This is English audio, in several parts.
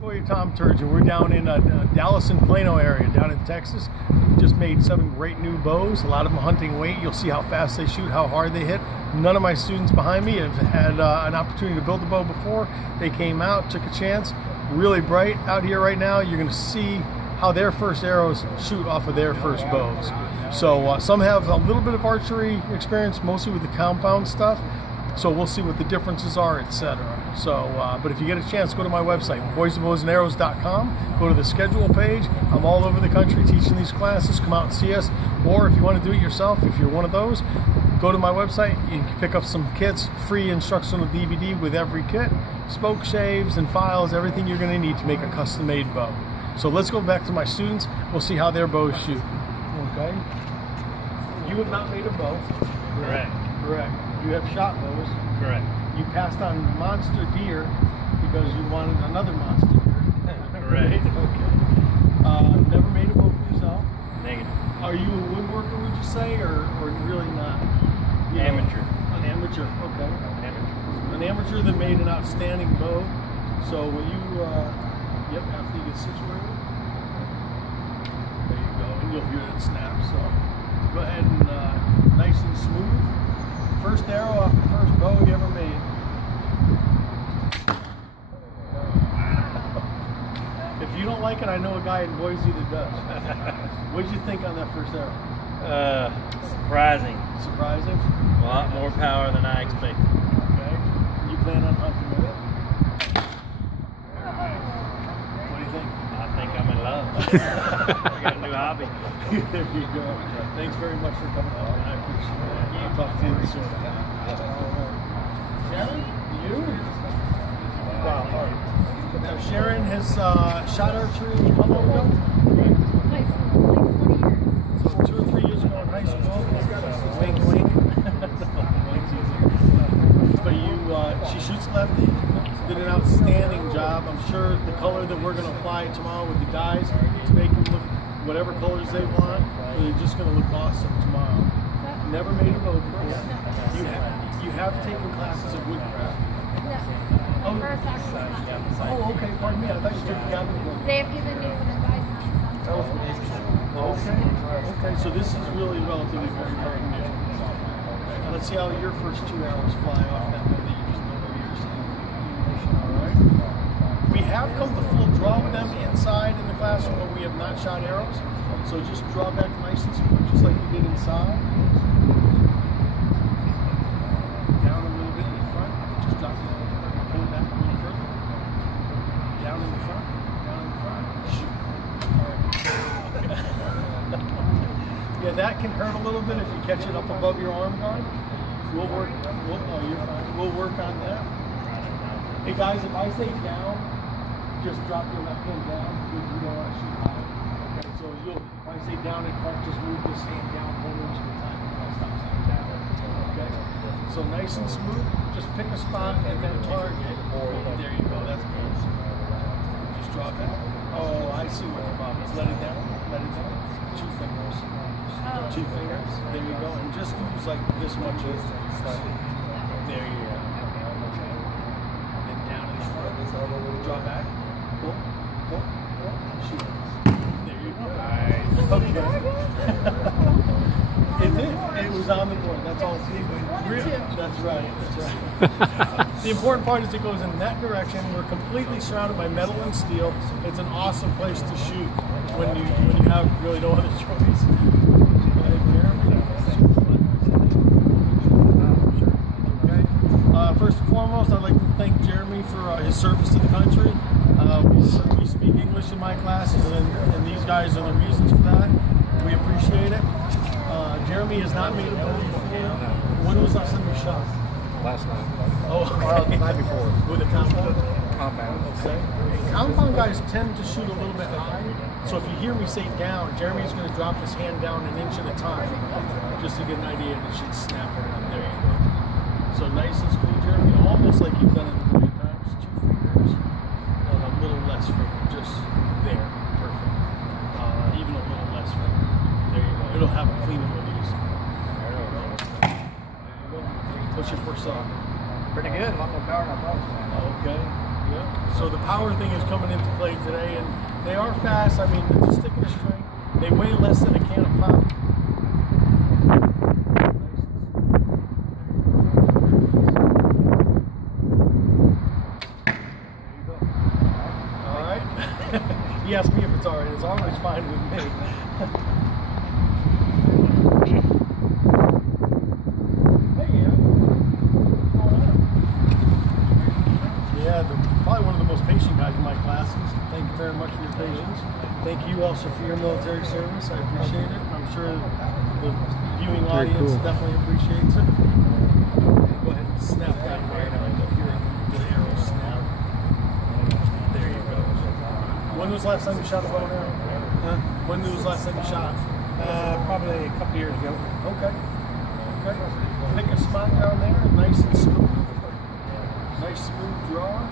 Bowyer Tom Turgeon. We're down in Dallas and Plano area down in Texas. We just made 7 great new bows, a lot of them hunting weight. You'll see how fast they shoot, how hard they hit. None of my students behind me have had an opportunity to build a bow before. They came out, took a chance. Really bright out here right now. You're going to see how their first arrows shoot off of their first bows. So some have a little bit of archery experience, mostly with the compound stuff. So we'll see what the differences are, etc. So, but if you get a chance, go to my website, boysandbowsarrows.com. Go to the schedule page. I'm all over the country teaching these classes. Come out and see us. Or if you want to do it yourself, if you're one of those, go to my website. You can pick up some kits, free instructional DVD with every kit, spoke shaves and files, everything you're going to need to make a custom-made bow. So let's go back to my students. We'll see how their bows shoot. Okay. You have not made a bow. Correct. Correct. You have shot bows. Correct. You passed on monster deer because you wanted another monster deer. Correct. Okay. Never made a bow for yourself? Negative. Are you a woodworker, would you say, or really not? Amateur. An amateur, okay. Amateur. An amateur that made an outstanding bow. So will you, yep, after you get situated, there you go, and you'll hear it snap. So go ahead and nice and smooth. First arrow off the first bow you ever made. If you don't like it, I know a guy in Boise that does. What did you think on that first arrow? Surprising. Surprising? A lot more power than I expected. Okay. You plan on hunting with it? What do you think? I think I'm in love. I got a new hobby. There you go. Thanks very much for coming on. I appreciate it. I'll talk to you soon. Sharon, you? Now, Sharon has shot archery how long ago? High school, like 20 years. So 2 or 3 years ago in high school. Wink, wink. But she shoots lefty. Did an outstanding job. I'm sure the color that we're going to apply tomorrow with the guys to make them look whatever colors they want, they're just going to look awesome tomorrow. Never made a bow before. You have taken classes of woodcraft. No. First actually. Oh, okay. Pardon me. I thought you took the cabinet book. They have given me some advice on some. Okay. Okay. So this is really relatively very new. Okay. Let's see how your first 2 arrows fly off that bow that you just know yourself. All right. We have come to full draw with them inside in the classroom, but we have not shot arrows. So just draw back nice and smooth, just like you did inside. Down a little bit in the front. Just drop down. Pull it back a little further. Down in the front. Down in the front. Shoot. Yeah, that can hurt a little bit if you catch it up above your arm guard. We'll work. We'll work on that. Hey guys, if I say down, just drop your left hand down because you don't want to shoot high. Okay, so if I say down in front, just move this hand down 1 inch at a time until I stop saying down. Okay? So nice and smooth, just pick a spot and then target. There you go, that's good. Just drop it. Oh, I see what the problem is. Let it down, let it down. 2 fingers. 2 fingers. There you go. And just use like this much. There you go. Draw back. Pull. Pull. Pull. Shoot. There you go. Nice. Okay. It was on the board. That's all. That's right. That's right. The important part is it goes in that direction. We're completely surrounded by metal and steel. It's an awesome place to shoot when you have really no other choice. First and foremost, I'd like to thank Jeremy for his service to the country. We speak English in my classes, and these guys are the reasons for that. We appreciate it. Jeremy has not made a bow before. When was the last time you shot? Last night. Oh, okay. The night before. With a compound? Compound. Okay. Compound guys tend to shoot a little bit high. So if you hear me say down, Jeremy's going to drop his hand down 1 inch at a time, just to get an idea that it should snap around. There you go. So nice and smooth, Jeremy, almost like you've done it a million times. 2 fingers and a little less finger, just there, perfect. Even a little less finger. There you go. It'll have a cleaner release. There you go. What's your first thought? Pretty good. A lot more power than I thought. Okay. Yeah. So the power thing is coming into play today, and they are fast. I mean, it's a stick and a string. They weigh less than a can of pop. All right. He asked me if it's all right. It's always fine with me. Probably one of the most patient guys in my classes. Thank you very much for your patience. Thank you also for your military service. I appreciate it. I'm sure the viewing audience definitely appreciates it. Okay, go ahead and snap that right on. You'll hear the arrow snap. There you go. When was the last time you shot a bow and arrow? Huh? When was the last time you shot? Probably a couple years ago. Okay. Okay. Pick a spot down there, nice and smooth. Nice smooth draw.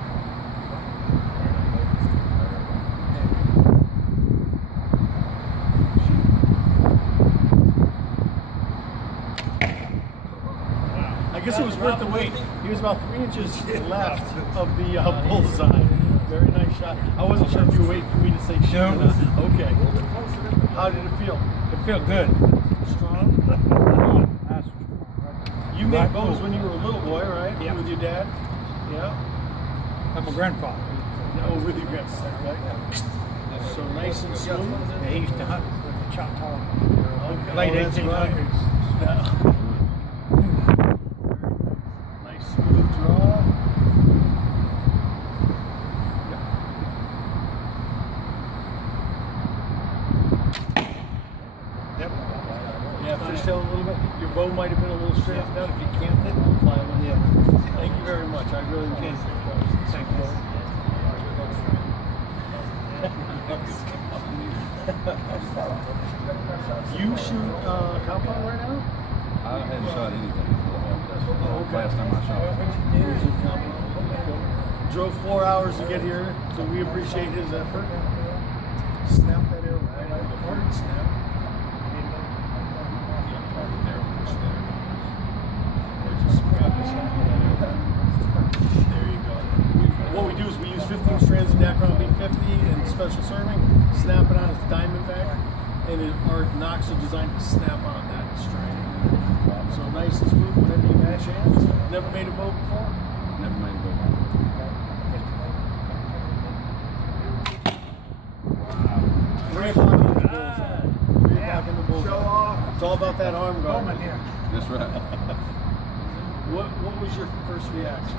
I guess it was worth the wait. He was about 3 inches left of the bullseye. Very nice shot. I wasn't sure if you were waiting for me to say shoot or not. Okay. How did it feel? It felt good. Strong? You made bows when you were a little boy, right? Yeah. With your dad? Yeah. I'm a grandfather. Oh, with your grandson, right? So nice and smooth. Yeah, he used to hunt with the Choctaw. Okay. Late That's 1800s. Right. Nice smooth draw. Yep. Yeah, fishtail a little bit. Your bow might have been a little straight down. If you camped it, it'll fly on the other. Thank you very much. I really enjoyed it. Thank you. You shoot compound right now? I haven't shot anything. Last time I shot. Drove 4 hours to get here, so we appreciate his effort. Snap that arrow right out. Hard snap. There you go. What we do is we use 15 strands of Dacron B50 and special serving, snap it on its Diamondback, and our nocks are designed to snap on that strand. So nice and smooth whenever you get a chance. Never made a bow before? Never made a bow. 3 o'clock in the bullseye. 3 o'clock in the bullseye. Show off. It's all about that arm guard. That's right. What was your first reaction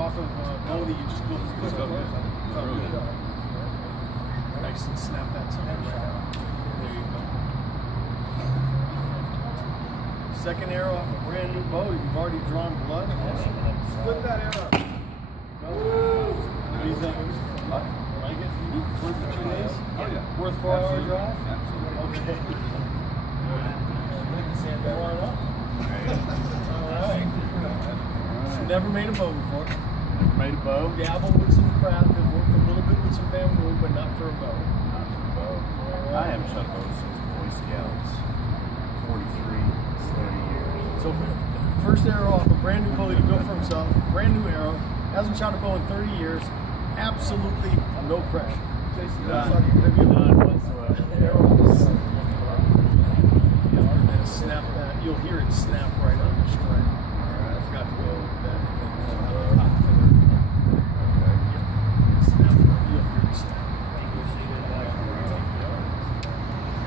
off of bow that you just built? Felt good. Felt good. Nice and snap that something right out. There you go. Second arrow off a brand new bow. You've already drawn blood. Awesome. Split that arrow. Woo! Like it? Worth the 2 days? Oh yeah. Worth 4 hour drive? Absolutely. Okay. More up. Alright. Never made a bow before. Never made a bow. Dabble with some craft. I've worked a little bit with some bamboo, but not for a bow. Not for a bow. I haven't shot a bow since Boy Scouts. 43, 30 years. So first arrow off a brand new bow that he built for himself. Brand new arrow. Hasn't shot a bow in 30 years. Absolutely no pressure. None whatsoever. And then snap that. You'll hear it snap right on the string. I forgot to go over that. Snap. You'll hear it snap.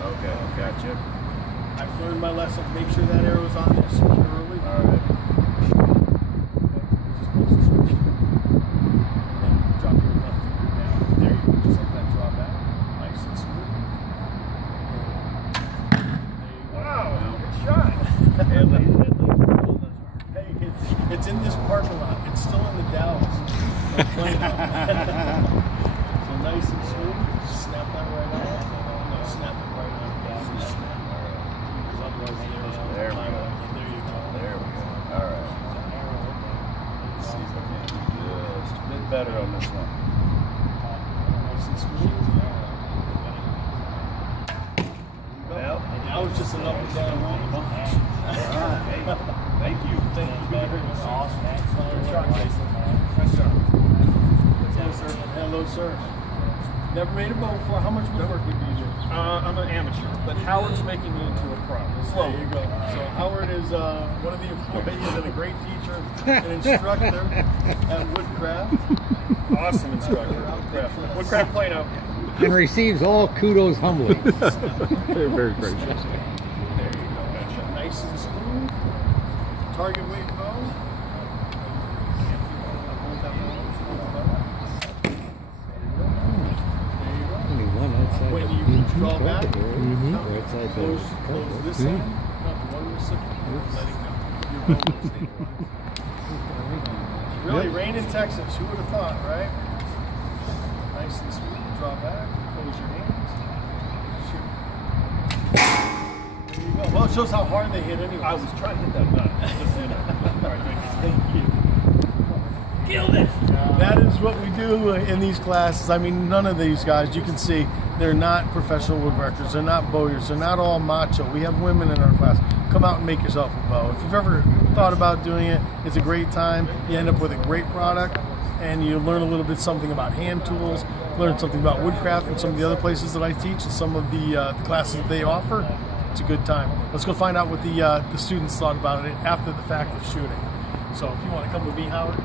Okay, gotcha. I've learned my lesson. Make sure that arrow's on there securely. All right. Just pull the switch. And then drop your left finger down. There you go. Just like that drawback. Nice and smooth. There you go. Wow, good shot. Hey, it's in this parking lot. It's still in the Dallas. Plano. So nice and smooth. Snap that right on. No, snap it right on. Just snap. Because otherwise the arrow's going to There we climb go. on you. There you go. There we go. All right. Let's see if I can do just a bit better on this one. Nice and smooth. Well, Now it's just an up and down roll. hey, thank you. Thank you very much. Awesome. Good shot, Jason. Nice job. Hello, sir. Hello, sir. Never made a bow before. How much woodworking do you do? I'm an amateur, but Howard's making me into a pro. There you go. So Howard is one of the employees and a great teacher, an instructor at Woodcraft. Awesome instructor at Woodcraft. Woodcraft Plano. And receives all kudos humbly. They're very gracious. There you go. Nice and smooth. Target weight bow. Only one outside. When you draw back, Outside close this end. Not one recipient. Let it go. Your bow will stay warm. Really, rain in Texas. Who would have thought, right? Nice and smooth. Draw back. Close your hands. Shoot. There you go. Well, it shows how hard they hit anyway. I was trying to hit that nut. Just, you know. All right, thank you. Killed it! That is what we do in these classes. I mean, none of these guys, you can see, they're not professional woodworkers. They're not bowyers. They're not all macho. We have women in our class. Come out and make yourself a bow. If you've ever thought about doing it, it's a great time. You end up with a great product, and you learn a little bit something about hand tools, learn something about woodcraft and some of the other places that I teach and some of the classes that they offer. It's a good time. Let's go find out what the students thought about it after the fact of shooting. So if you want to come with me, Howard.